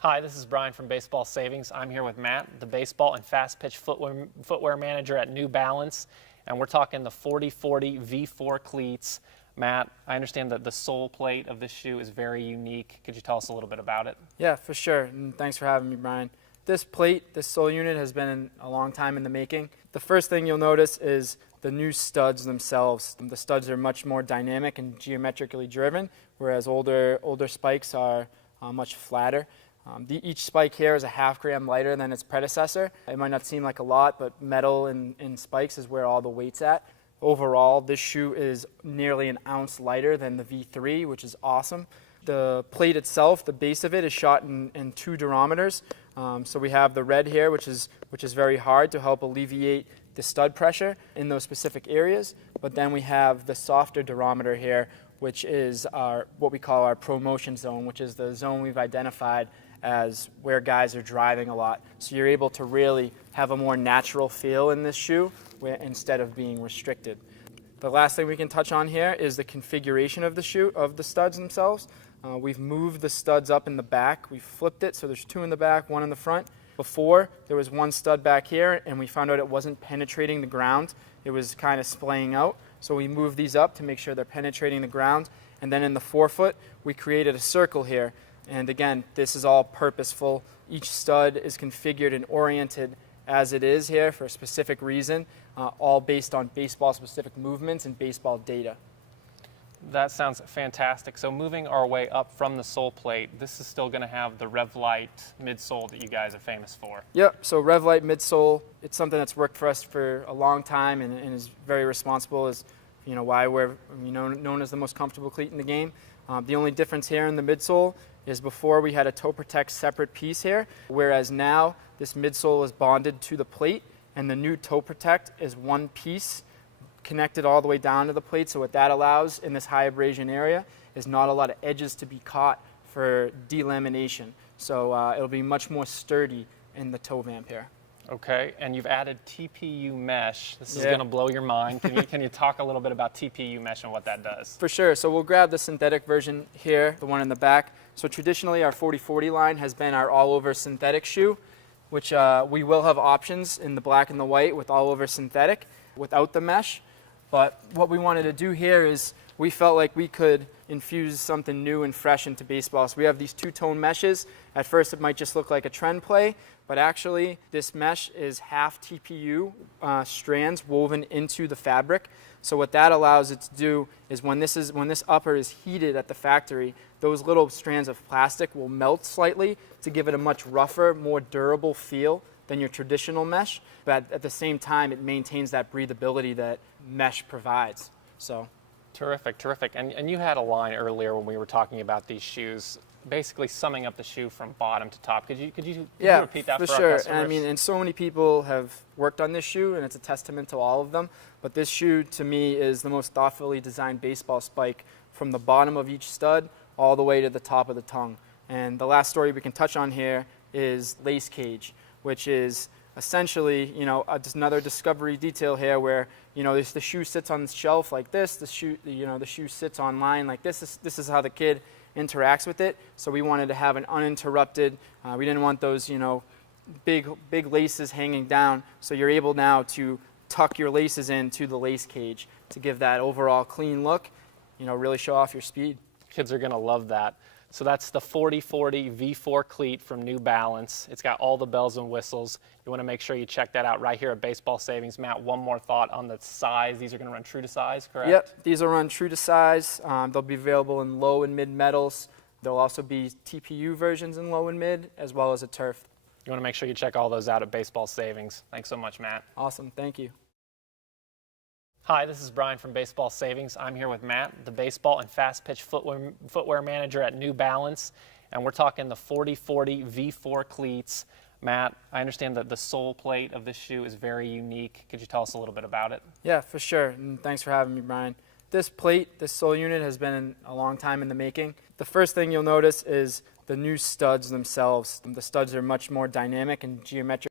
Hi, this is Brian from Baseball Savings. I'm here with Matt, the baseball and fast pitch footwear manager at New Balance, and we're talking the 4040 V4 cleats. Matt, I understand that the sole plate of this shoe is very unique. Could you tell us a little bit about it? Yeah, for sure, and thanks for having me, Brian. This plate, this sole unit, has been a long time in the making. The first thing you'll notice is the new studs themselves. The studs are much more dynamic and geometrically driven, whereas older spikes are much flatter. Each spike here is a ½ gram lighter than its predecessor. It might not seem like a lot, but metal in spikes is where all the weight's at. Overall, this shoe is nearly an ounce lighter than the V3, which is awesome. The plate itself, the base of it, is shot in 2 durometers. So we have the red here, which is very hard to help alleviate the stud pressure in those specific areas. But then we have the softer durometer here, which is what we call our promotion zone, which is the zone we've identified as where guys are driving a lot. So you're able to really have a more natural feel in this shoe instead of being restricted. The last thing we can touch on here is the configuration of the shoe, of the studs themselves. We've moved the studs up in the back. We've flipped it, so there's 2 in the back, 1 in the front. Before, there was 1 stud back here, and we found out it wasn't penetrating the ground. It was kind of splaying out. So we moved these up to make sure they're penetrating the ground. And then in the forefoot, we created a circle here. And again, this is all purposeful. Each stud is configured and oriented as it is here for a specific reason, all based on baseball-specific movements and baseball data. That sounds fantastic. So moving our way up from the sole plate, this is still going to have the Revlite midsole that you guys are famous for. Yep, so Revlite midsole, it's something that's worked for us for a long time and is very responsible, as why we're known as the most comfortable cleat in the game. The only difference here in the midsole is before we had a toe protect separate piece here, whereas now this midsole is bonded to the plate, and the new toe protect is one piece connected all the way down to the plate. So what that allows in this high abrasion area is not a lot of edges to be caught for delamination. So it'll be much more sturdy in the toe vamp here. Okay, and you've added TPU mesh. This is going to blow your mind. Can you talk a little bit about TPU mesh and what that does? For sure. So we'll grab the synthetic version here, the one in the back. So traditionally, our 4040 line has been our all-over synthetic shoe, which we will have options in the black and the white with all-over synthetic without the mesh. But what we wanted to do here is we felt like we could infuse something new and fresh into baseball. So we have these 2-tone meshes. At first, it might just look like a trend play, but actually, this mesh is half TPU strands woven into the fabric. So what that allows it to do is when this upper is heated at the factory, those little strands of plastic will melt slightly to give it a much rougher, more durable feel than your traditional mesh. But at the same time, it maintains that breathability that mesh provides. So. Terrific, terrific. And you had a line earlier when we were talking about these shoes, basically summing up the shoe from bottom to top. Could you repeat that for sure. our customers? And so many people have worked on this shoe, and it's a testament to all of them. But this shoe, to me, is the most thoughtfully designed baseball spike from the bottom of each stud all the way to the top of the tongue. And the last story we can touch on here is lace cage, which is essentially, just another discovery detail here where, the shoe sits on the shelf like this, the shoe sits on line like this. This is how the kid interacts with it. So we wanted to have an uninterrupted, we didn't want those, big laces hanging down. So you're able now to tuck your laces into the lace cage to give that overall clean look, really show off your speed. Kids are going to love that. So that's the 4040 V4 cleat from New Balance. It's got all the bells and whistles. You want to make sure you check that out right here at Baseball Savings. Matt, one more thought on the size. These are going to run true to size, correct? Yep, these will run true to size. They'll be available in low and mid metals. There'll also be TPU versions in low and mid, as well as a turf. You want to make sure you check all those out at Baseball Savings. Thanks so much, Matt. Awesome, thank you. Hi, this is Brian from Baseball Savings. I'm here with Matt, the baseball and fast pitch footwear manager at New Balance, and we're talking the 4040 V4 cleats. Matt, I understand that the sole plate of this shoe is very unique. Could you tell us a little bit about it? Yeah, for sure, and thanks for having me, Brian. This plate, this sole unit, has been a long time in the making. The first thing you'll notice is the new studs themselves. The studs are much more dynamic and geometric.